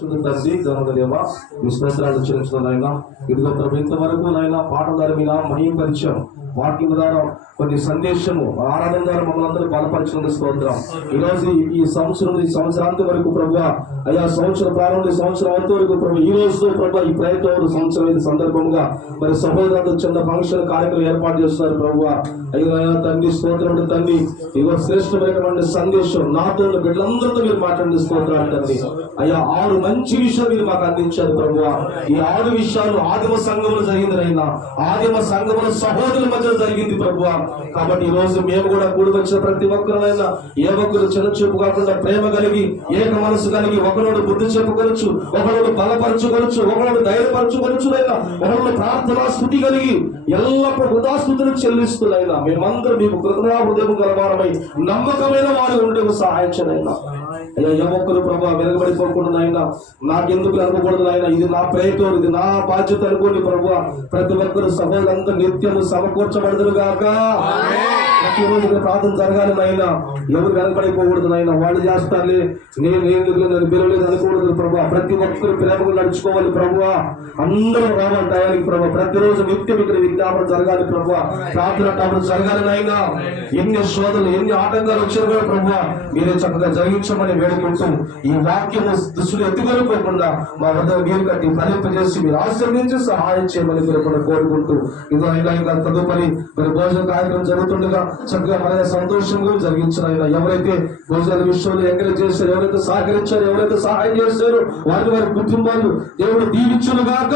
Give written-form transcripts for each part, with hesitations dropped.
తండ్రి గనుక మీ స్తోత్రాలు చెల్లించిన నాయన. ఇదిగో ప్రభు ఇంతవరకు నాయన పాటల ద్వారా మీ మహిమ పరిచయం, వాక్యం ద్వారా కొన్ని సందేశము, ఆరాధన ద్వారా మమ్మల్ని అందరూ బలపరిచిన స్తోత్రం. ఈరోజు ఈ సంవత్సరాంతి వరకు ప్రభు, అయ్యా సంవత్సరం ప్రారంభం సంవత్సరం అంత వరకు ప్రభు, ఈ రోజు ప్రభు ఈ ప్రయత్నం సంవత్సరం సందర్భంగా మరి సహోదరులతో చిన్న ఫంక్షన్ కార్యక్రమం ఏర్పాటు చేస్తున్నారు ప్రభు. అయ్యో తండ్రి స్తోత్రం తండ్రి. ఇగో శ్రేష్టమైనటువంటి సందేశం నాతో బిడ్డలందరితో మీరు మాట్లాడిన స్తోత్రాలు తండ్రి. అయ్యా 6 మంచి విషయాలు మీరు మాకు అందించారు ప్రభు. ఈ 6 విషయాలు ఆదిమ సంఘములు జరిగింది అయినా, ఆదిమ సంఘముల సహోదరుల మధ్య జరిగింది ప్రభు. కాబట్టి ఈ రోజు మేము కూడా కూడి వచ్చిన ప్రతి ఒక్కరైనా ఏ ఒక్కరు చిన్న చూపు కాకుండా ప్రేమ కలిగి, ఏక మనసు కలిగి, ఒకరోడు బుద్ధి చెప్పుకోవచ్చు, ఒకరోడు బలపరచుకోవచ్చు, ఒకరోడు ధైర్యపరచుకోవచ్చు అయినా, ఒకరోడు ప్రార్థనా స్థుతి కలిగి ఎల్లప్పుడూ హృదయస్థుతులు చెల్లిస్తున్నైనా మేమందరూ మీకు కృతజ్ఞతాహృదయం గలవారమై నమ్మకమైన వారు ఉండే సహాయించనైనా. అయ్యా ఏ ఒక్కరు ప్రభావ వెనకబడిపోకుండా నాయన, నాకెందుకు అనుకోకూడదు నాయన, ఇది నా ప్రయత్నం, ఇది నా బాధ్యత అనుకోండి ప్రభు. ప్రతి ఒక్కరు సభలంతా నిత్యము సమకూర్చబడదురు గాక. ప్రతిరోజు ప్రార్థన జరగాలి నాయన. ఎవరు వెనకబడిపోకూడదు నాయన. వాళ్ళు చేస్తారులే, నేను పిలవలేదు అనుకోకూడదు ప్రభు. ప్రతి ఒక్కరు ప్రేమకు నడుచుకోవాలి ప్రభు. అందరూ రావాలి టయానికి ప్రభు. ప్రతిరోజు నిత్యం ఇక్కడ విజ్ఞాపన జరగాలి ప్రభు. ప్రార్థన జరగాలి నాయన. ఎన్ని శోధనలు, ఎన్ని ఆటంకాలు వచ్చారు కూడా ప్రభు మీరే చక్కగా జరిగించమని వేడుకుంటూ, ఈ వాక్యము దృష్టిలో ఎత్తుకొనిపోకుండా మా వద్ద మీరు కట్టి ఫలింపజేసి మీరు ఆశీర్వదించి సహాయం చేయమని మీరు కూడా కోరుకుంటూ, ఇదో అయినా ఇంకా తదుపరి మరి భోజన కార్యక్రమం జరుగుతుండగా చక్కగా మన సంతోషంగా జరిగించిన ఆయన. ఎవరైతే భోజనాల విషయంలో ఎంకరేజ్ చేశారు, ఎవరైతే సహకరించారు, ఎవరైతే సహాయం చేశారో వారి కుటుంబాలు దేవుడు దీవించునుగాక.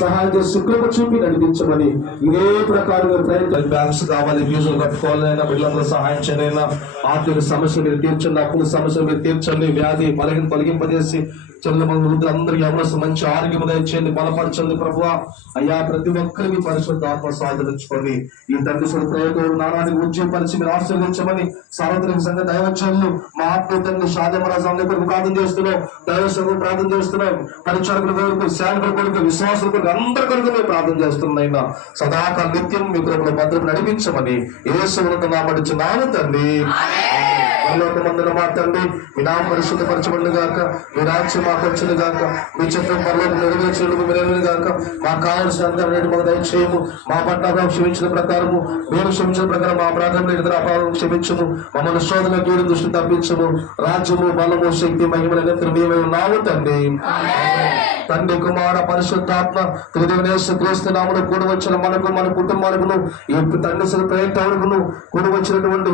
సహాయం చేసి కృప చూపి నడిపించమని ఇదే ప్రకారంగా ప్రయత్నం. బ్యాంక్స్ కావాలి, ఫీజులు కట్టుకోవాలైనా, బిడ్డలందరూ సహాయం చేయనైనా, ఆర్థిక సమస్యలు మీరు తీర్చండి, అప్పుల సమస్యలు మీరు తీర్చండి, వ్యాధి తొలగింపజేసి అందరికీ ఎవరు మంచి ఆరోగ్యం దయచేయండి, బలపరచండి ప్రభు. అయ్యా ప్రతి ఒక్కరికి పరిశుద్ధ ఆత్మ స్వాధీనించుకోండి. ఈ తండ్రి ప్రయోగం నానానికి ఉద్యోగపరిచి మీరు ఆశీర్వదించమని సార్వత్రిక సంఘ దైవచనులు మా ఆత్మ తండ్రి షాదమరాజు కొరకు ప్రార్థన చేస్తున్నాం, దైవసంఘం ప్రార్థన చేస్తున్నాం, పరిచారకుల కొరకు, సేవకుల కొరకు, విశ్వాసుల కొరకు, అందరి కొరకు మేము ప్రార్థన చేస్తున్నాయినా. సదాకాల నిత్యం మీ కృపలో భద్రం నడిపించమని యేసు నామమున తండ్రి. పరలోకమందున మా తండ్రి, మీ నామం పరిశుద్ధపరచబడును గాక, మీ రాజ్యం మాకు వచ్చును గాక, మీ చిత్తం పరలోకం నెరవేర్చును గాక. మాకు కావలసినంత మాకు దయచేయము, మా పట్ల క్షమించిన ప్రకారము మేము క్షమించిన ప్రకారం మా అపరాధంలో ఇతర అపరాధం క్షమించము, మమ్మల్ని శోధన కీడు దృష్టి తప్పించము. రాజ్యము, బలము, శక్తి, మహిమలు నీవే ఉన్నావు తండ్రి. తండ్రి, కుమార, పరిశుద్ధాత్మ త్రిదేవునేశ్వర క్రీస్తు నామమున కూడి వచ్చిన మనకు, మన కుటుంబాలకు, ఈ తండ్రి ప్రయత్నములను కూడి వచ్చినటువంటి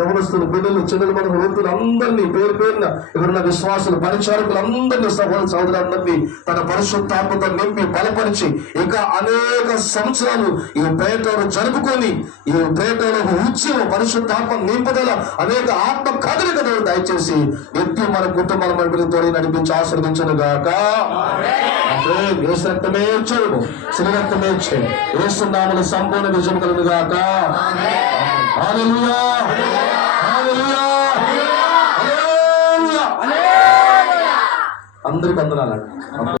యవనస్తులు, బిడ్డలు, చిన్నలు, మన వృద్ధులు అందరినీ పేరు పేరున ఇక్కడున్న విశ్వాసులు, పరిచారకులు అందరినీ, సహోదరులందరినీ తన పరిశుద్ధాత్మతో నింపి బలపరిచి ఇంకా అనేక సంవత్సరాలు ఈ ప్రయత్నాలు జరుపుకొని, ఈ ప్రయత్నంలో ఉద్యమం పరిశుద్ధాత్మ నింపుదల అనేక ఆత్మ కదలికలు దయచేసి నిత్యం మన కుటుంబాల మన తోడి నడిపించి ఆశీర్వదించను గాక. రక్తమే చేయము, శ్రీ రక్తమే చేయం, ఏసునామమున సంపూర్ణ విజయం కలుగును గాక. హల్లెలూయా, హల్లెలూయా, హల్లెలూయా. అందరికి వందనాలండి.